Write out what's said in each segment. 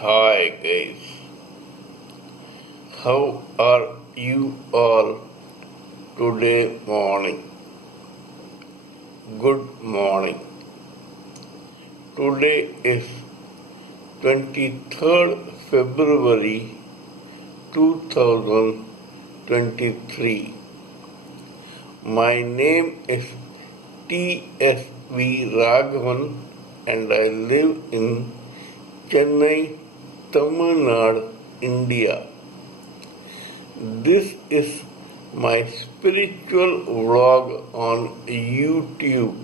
Hi guys, how are you all today morning? Good morning. Today is 23rd February 2023. My name is T.S.V. Raghavan and I live in Chennai, Tamil Nadu, India. This is my spiritual vlog on YouTube.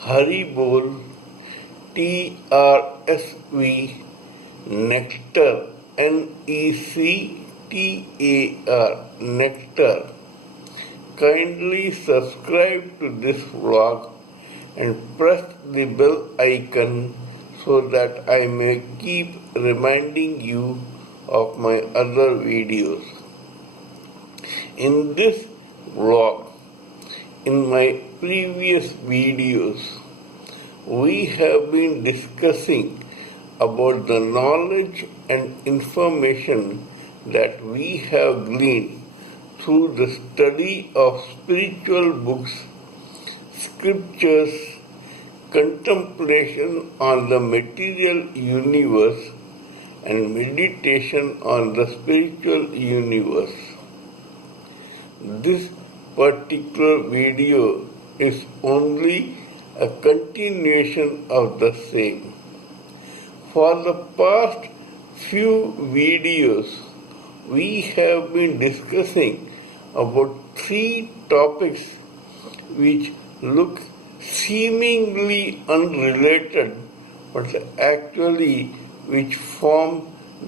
hariboltrsvnectar, Nectar, nectar. Kindly subscribe to this vlog and press the bell icon so that I may keep reminding you of my other videos. In this vlog, in my previous videos, we have been discussing about the knowledge and information that we have gleaned through the study of spiritual books, scriptures, contemplation on the material universe, and meditation on the spiritual universe. This particular video is only a continuation of the same. For the past few videos, we have been discussing about 3 topics which look seemingly unrelated but actually which form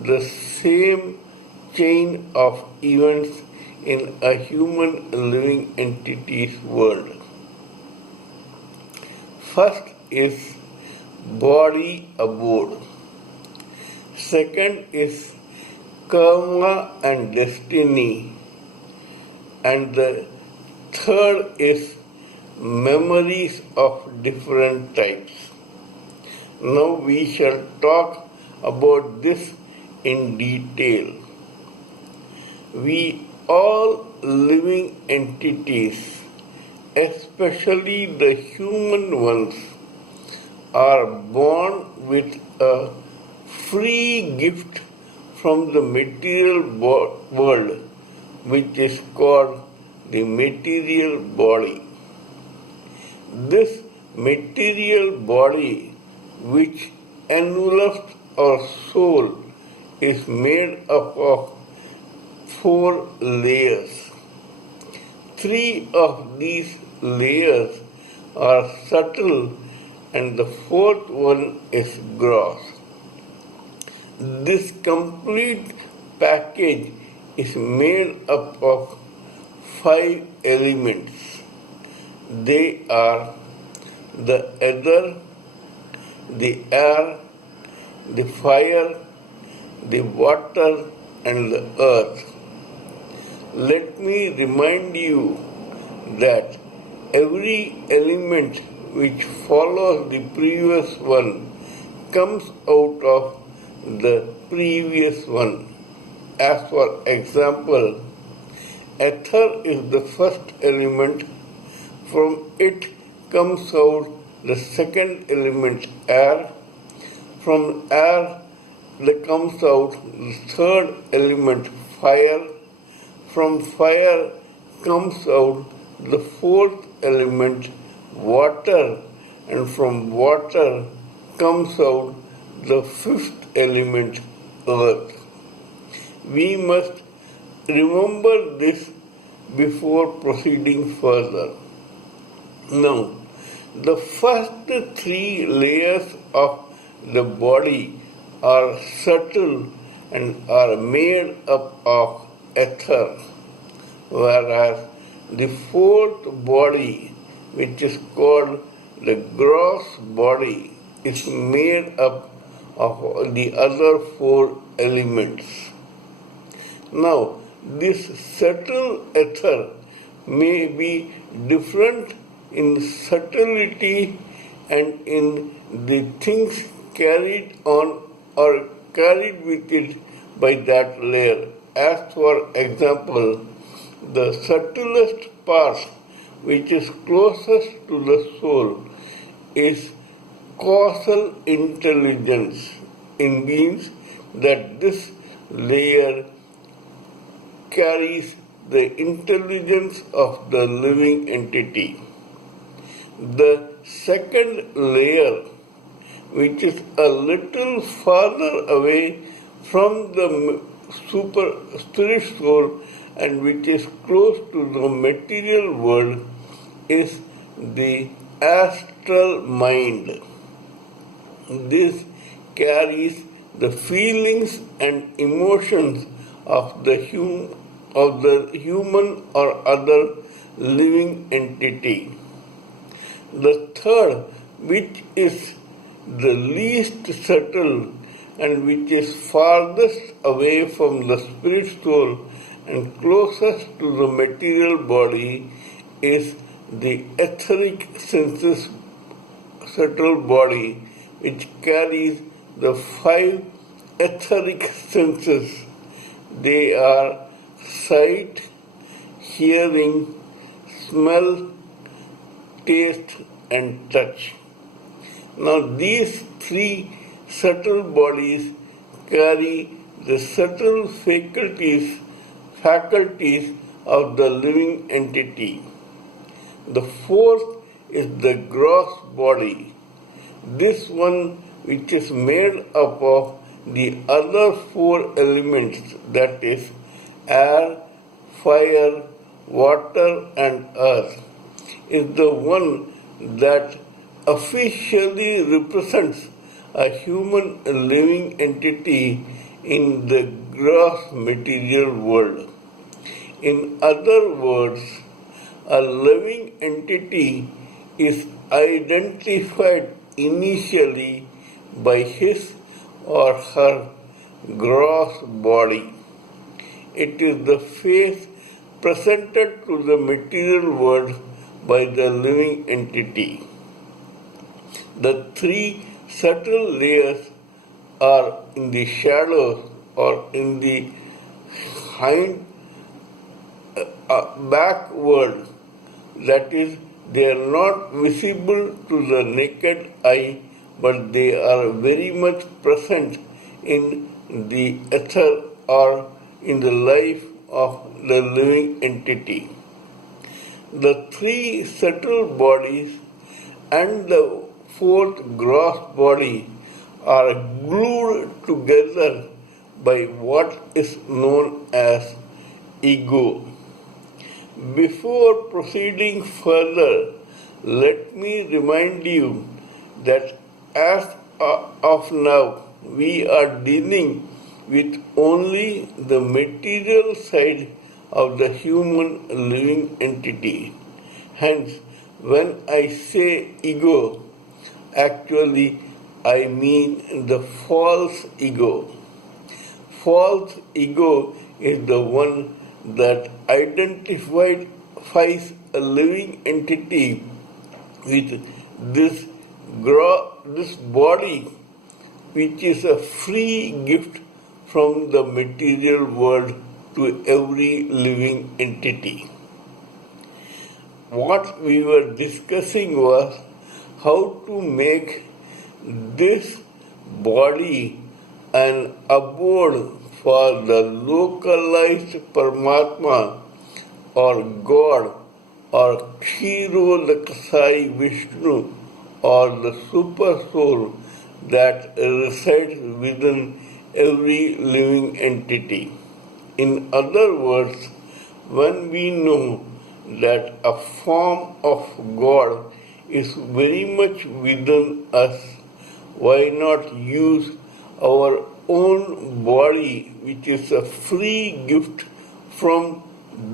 the same chain of events in a human living entity's world. First is body abode. Second is karma and destiny. And the third is memories of different types. Now we shall talk about this in detail. We all living entities, especially the human ones, are born with a free gift from the material world, which is called the material body. This material body, which envelops our soul, is made up of 4 layers. 3 of these layers are subtle and the 4th one is gross. This complete package is made up of 5 elements. They are the ether, the air, the fire, the water, and the earth. Let me remind you that every element which follows the previous one comes out of the previous one. As for example, ether is the first element. From it comes out the second element, air. From air there comes out the third element, fire. From fire comes out the 4th element, water. And from water comes out the 5th element, earth. We must remember this before proceeding further. Now, the first 3 layers of the body are subtle and are made up of ether, whereas the 4th body, which is called the gross body, is made up of the other 4 elements. Now, this subtle ether may be different in subtlety and in the things carried on or carried with it by that layer. As for example, the subtlest part, which is closest to the soul, is causal intelligence. It means that this layer carries the intelligence of the living entity. The second layer, which is a little farther away from the super spirit soul and which is close to the material world, is the astral mind. This carries the feelings and emotions of the human or other living entity. The third, which is the least subtle and which is farthest away from the spirit soul and closest to the material body, is the etheric senses subtle body, which carries the five etheric senses. They are sight, hearing, smell, taste, and touch. Now, these three subtle bodies carry the subtle faculties of the living entity. The fourth is the gross body. This one, which is made up of the other four elements, that is, air, fire, water, and earth, is the one that officially represents a human living entity in the gross material world. In other words, a living entity is identified initially by his or her gross body. It is the face presented to the material world by the living entity. The three subtle layers are in the shadows or in the back world. That is, they are not visible to the naked eye, but they are very much present in the ether or in the life of the living entity. The three subtle bodies and the fourth gross body are glued together by what is known as ego. Before proceeding further, let me remind you that as of now, we are dealing with only the material side of the human living entity. Hence, when I say ego, actually I mean the false ego. False ego is the one that identifies a living entity with this body, which is a free gift from the material world to every living entity. What we were discussing was how to make this body an abode for the localized Paramatma or God or Kshirodakasai Vishnu or the super soul that resides within every living entity. In other words, when we know that a form of God is very much within us, why not use our own body, which is a free gift from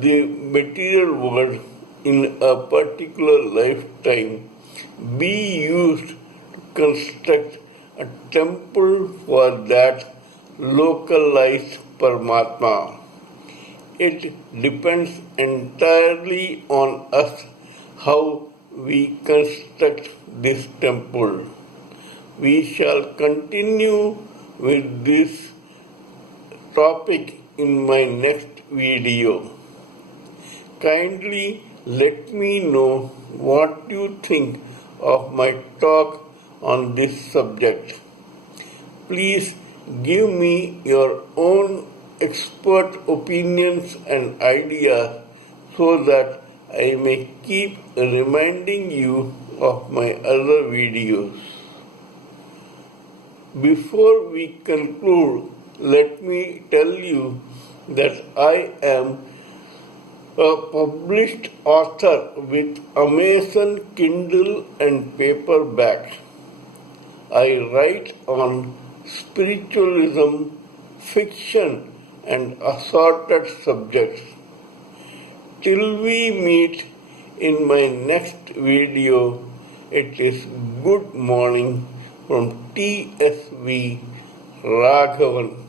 the material world in a particular lifetime, be used to construct a temple for that localized Paramatma. It depends entirely on us how we construct this temple. We shall continue with this topic in my next video. Kindly let me know what you think of my talk on this subject. Please give me your own expert opinions and ideas so that I may keep reminding you of my other videos. Before we conclude, let me tell you that I am a published author with Amazon Kindle and paperback. I write on spiritualism, fiction, and assorted subjects. Till we meet in my next video, it is good morning from TSV Raghavan.